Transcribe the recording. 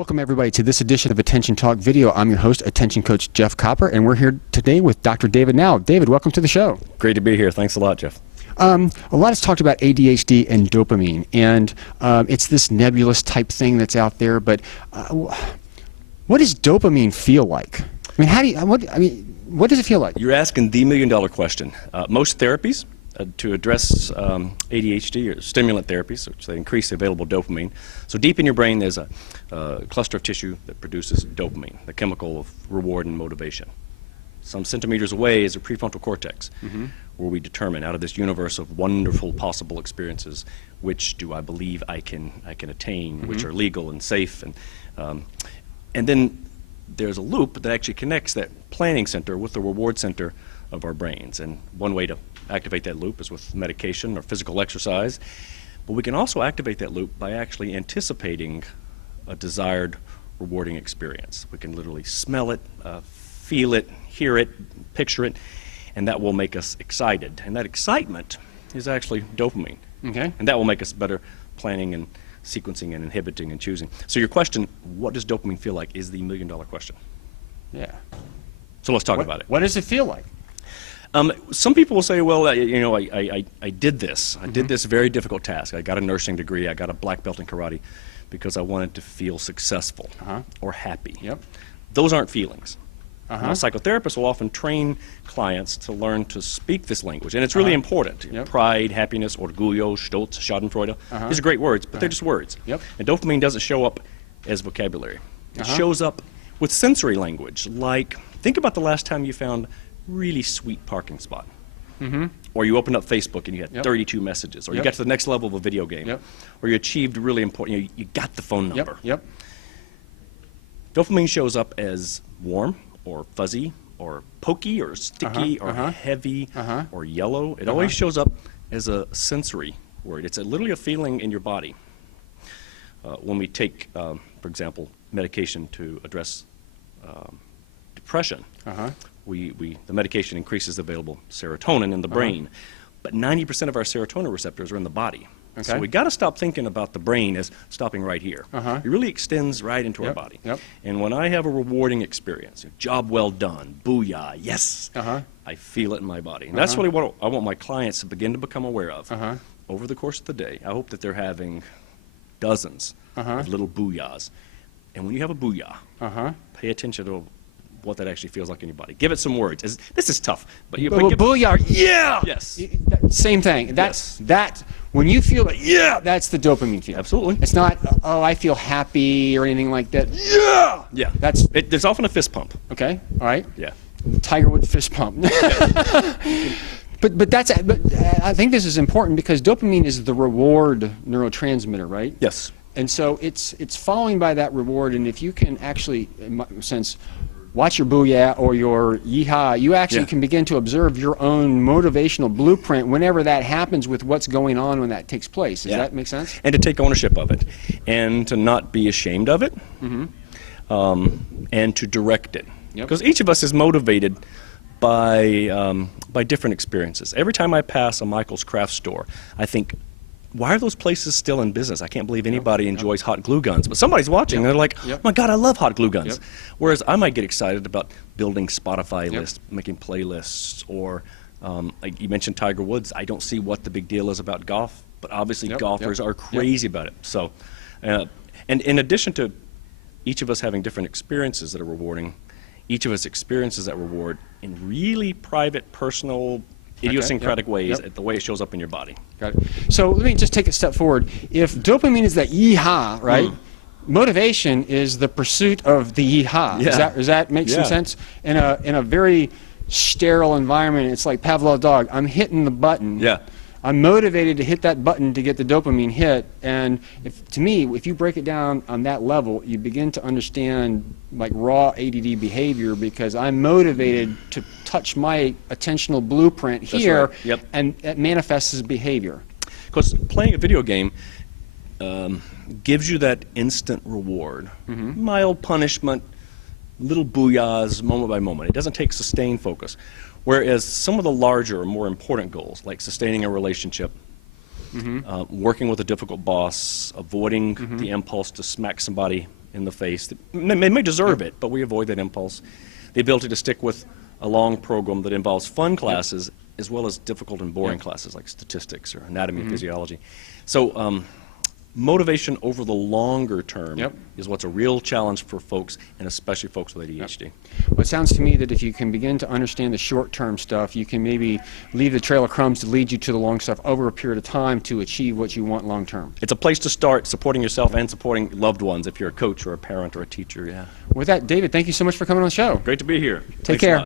Welcome everybody to this edition of Attention Talk Video. I'm your host, Attention Coach Jeff Copper, and we're here today with Dr. David Nowell. David, welcome to the show. Great to be here. Thanks a lot, Jeff. A lot is talked about ADHD and dopamine, and it's this nebulous type thing that's out there, but what does dopamine feel like? What does it feel like? You're asking the million-dollar question. Most therapies to address ADHD are stimulant therapies, which they increase the available dopamine. So deep in your brain, there's a cluster of tissue that produces dopamine, the chemical of reward and motivation. Some centimeters away is a prefrontal cortex, where we determine out of this universe of wonderful possible experiences, which do I believe I can attain, which are legal and safe, and then there's a loop that actually connects that planning center with the reward center of our brains. And one way to activate that loop is with medication or physical exercise, but we can also activate that loop by actually anticipating a desired rewarding experience. We can literally smell it, feel it, hear it, picture it, and that will make us excited. And that excitement is actually dopamine. Okay. And that will make us better planning and sequencing and inhibiting and choosing. So your question, what does dopamine feel like, is the million-dollar question. Yeah. So let's talk about it. What does it feel like? Some people will say, well, you know, I did this. I did this very difficult task. I got a nursing degree. I got a black belt in karate because I wanted to feel successful or happy. Yep. Those aren't feelings. Now, psychotherapists will often train clients to learn to speak this language, and it's really important. Yep. Pride, happiness, orgullo, stolz, schadenfreude. These are great words, but they're just words. Yep. And dopamine doesn't show up as vocabulary. It shows up with sensory language, like think about the last time you found really sweet parking spot. Or you opened up Facebook and you had 32 messages, or you got to the next level of a video game, or you achieved really important, you got the phone number. Dopamine shows up as warm, or fuzzy, or pokey, or sticky, or heavy, or yellow. It always shows up as a sensory word. It's literally a feeling in your body. When we take, for example, medication to address depression, the medication increases the available serotonin in the brain, but 90% of our serotonin receptors are in the body. So we got to stop thinking about the brain as stopping right here. It really extends right into our body. And when I have a rewarding experience, job well done, booyah, yes, I feel it in my body. And that's really what I want my clients to begin to become aware of. Over the course of the day, I hope that they're having dozens of little booyahs. And when you have a booyah, pay attention to what that actually feels like in your body. Give it some words. This is tough, but you booyah, yeah. Yes. Same thing. That when you feel it, yeah, that's the dopamine feel. Absolutely. It's not, oh, I feel happy or anything like that. Yeah. Yeah. There's often a fist pump. Okay. All right. Yeah. Tiger Woods fist pump. But I think this is important because dopamine is the reward neurotransmitter, right? Yes. And so it's following by that reward, and if you can actually, in my sense, watch your booyah or your yeehaw, you actually can begin to observe your own motivational blueprint whenever that happens with what's going on when that takes place. Does that make sense? And to take ownership of it, and to not be ashamed of it, and to direct it. Because each of us is motivated by different experiences. Every time I pass a Michael's craft store, I think, why are those places still in business? I can't believe anybody enjoys hot glue guns. But somebody's watching, and they're like, oh my God, I love hot glue guns. Whereas I might get excited about building Spotify lists, making playlists, or like you mentioned Tiger Woods. I don't see what the big deal is about golf, but obviously golfers are crazy about it. So, and in addition to each of us having different experiences that are rewarding, each of us experiences that reward in really private, personal, idiosyncratic ways, the way it shows up in your body. Got it. So let me just take a step forward. If dopamine is that yeehaw, right? Motivation is the pursuit of the yeehaw. Does that make some sense? In a very sterile environment, it's like Pavlov dog. I'm hitting the button. I'm motivated to hit that button to get the dopamine hit, and to me, if you break it down on that level, you begin to understand like raw ADD behavior, because I'm motivated to touch my attentional blueprint here, and it manifests as behavior. Because playing a video game gives you that instant reward, mild punishment, little booyahs, moment by moment. It doesn't take sustained focus. Whereas some of the larger, more important goals, like sustaining a relationship, working with a difficult boss, avoiding the impulse to smack somebody in the face that may deserve it, but we avoid that impulse. The ability to stick with a long program that involves fun classes as well as difficult and boring classes like statistics or anatomy and physiology. So motivation over the longer term is what's a real challenge for folks, and especially folks with ADHD. Well, it sounds to me that if you can begin to understand the short-term stuff, you can maybe leave the trail of crumbs to lead you to the long stuff over a period of time to achieve what you want long-term. It's a place to start supporting yourself and supporting loved ones if you're a coach or a parent or a teacher. With that, David, thank you so much for coming on the show. Great to be here. Take care.